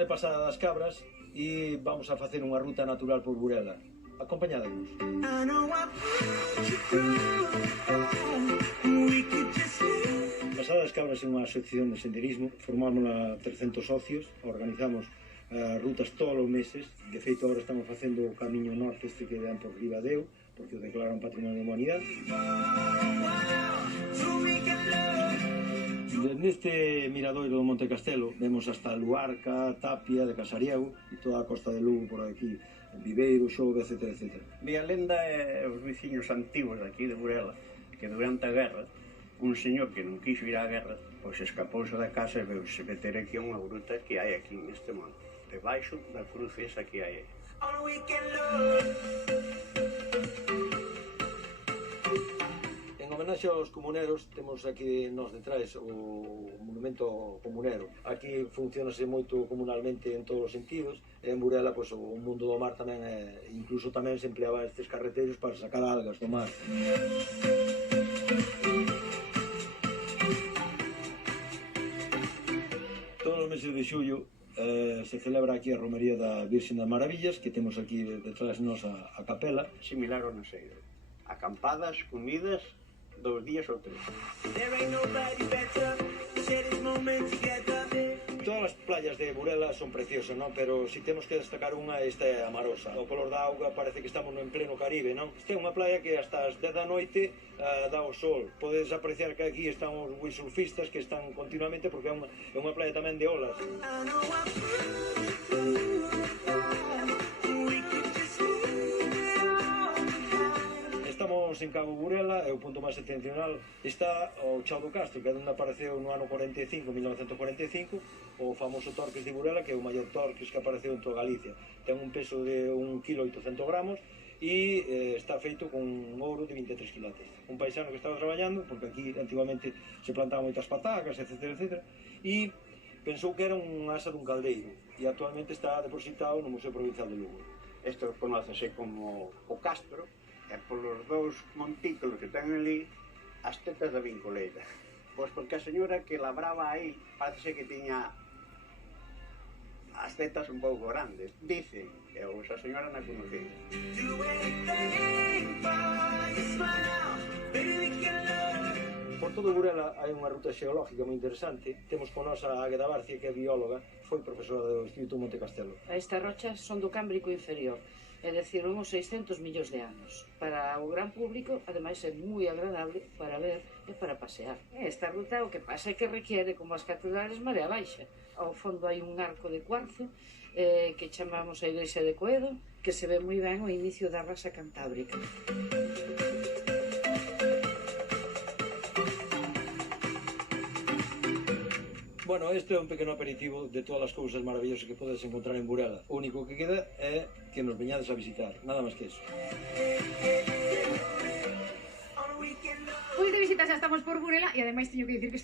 de Pasada das Cabras e vamos a facer unha ruta natural por Burela. Acompañádemos. Pasada das Cabras é unha asociación de senderismo, formámola 300 socios, organizamos rutas todos os meses. De feito, agora estamos facendo o camiño norte este que dan por Ribadeo, porque o declaran Patrimonio da Humanidade. Neste miradoiro do Monte Castelo vemos hasta Luarca, Tapia, de Casariego e toda a costa de Lugo por aquí, Viveiro, Xove, etc. A lenda é os veciños antigos aquí de Burela, que durante a guerra, un señor que non quixo ir á guerra, pois escapouse da casa e veuse meter aquí unha gruta que hai aquí neste monte. Debaixo da cruz esa que hai. En homenaxe aos comuneros, temos aquí nos detrás o monumento comunero. Aquí funcionase moito comunalmente en todos os sentidos. En Burela, pois, o mundo do mar tamén, incluso tamén se empleaba estes carreteiros para sacar algas do mar. Todos os meses de xullo se celebra aquí a Romería da Virxen das Maravillas, que temos aquí detrás nos a capela. Similar ao Naseiro. Acampadas, comidas, 2 días ou 3. Todas as playas de Burela son preciosas, non? Pero si temos que destacar unha, esta é a Marosa. O color da auga parece que estamos en pleno Caribe, non? Esta é unha playa que hasta as 10 da noite dá o sol. Podes apreciar que aquí están os windsurfistas que están continuamente, porque é unha playa tamén de olas. Estamos en Cabo Burela, é o punto máis setentrional. Está o Chao do Castro, que é onde apareceu no ano 1945, o famoso Torques de Burela, que é o maior torques que apareceu en toda Galicia. Ten un peso de 1,8 kg e está feito con ouro de 23 quilates. Un paisano que estaba traballando, porque aquí antigamente se plantaban moitas patacas, etc. E pensou que era un asa dun caldeiro e actualmente está depositado no Museo Provincial de Lugo. Isto conócese como o Castro, e polos 2 montículos que ten ali, as tetas da vincoleira. Pois porque a señora que labraba aí parece que tiña as tetas un pouco grandes. Dicen, e a señora na conocía. Por todo Burela hai unha ruta xeológica moi interesante. Temos con nos a Águeda Barcia, que é bióloga, foi profesora do Instituto Monte Castelo. Estas rochas son do Cámbrico inferior, é dicir, uns 600 millóns de anos. Para o gran público, ademais, é moi agradable para ver e para pasear. Esta ruta o que pasa é que requiere, como as catedrales, marea baixa. Ao fondo hai un arco de cuarzo que chamamos a Igrexa de Coedo, que se ve moi ben o inicio da rasa cantábrica. Bueno, este é un pequeno aperitivo de todas as cousas maravillosas que podes encontrar en Burela. O único que queda é que nos veñades a visitar, nada máis que eso. Hoy de visita xa estamos por Burela e ademais teño que dicir que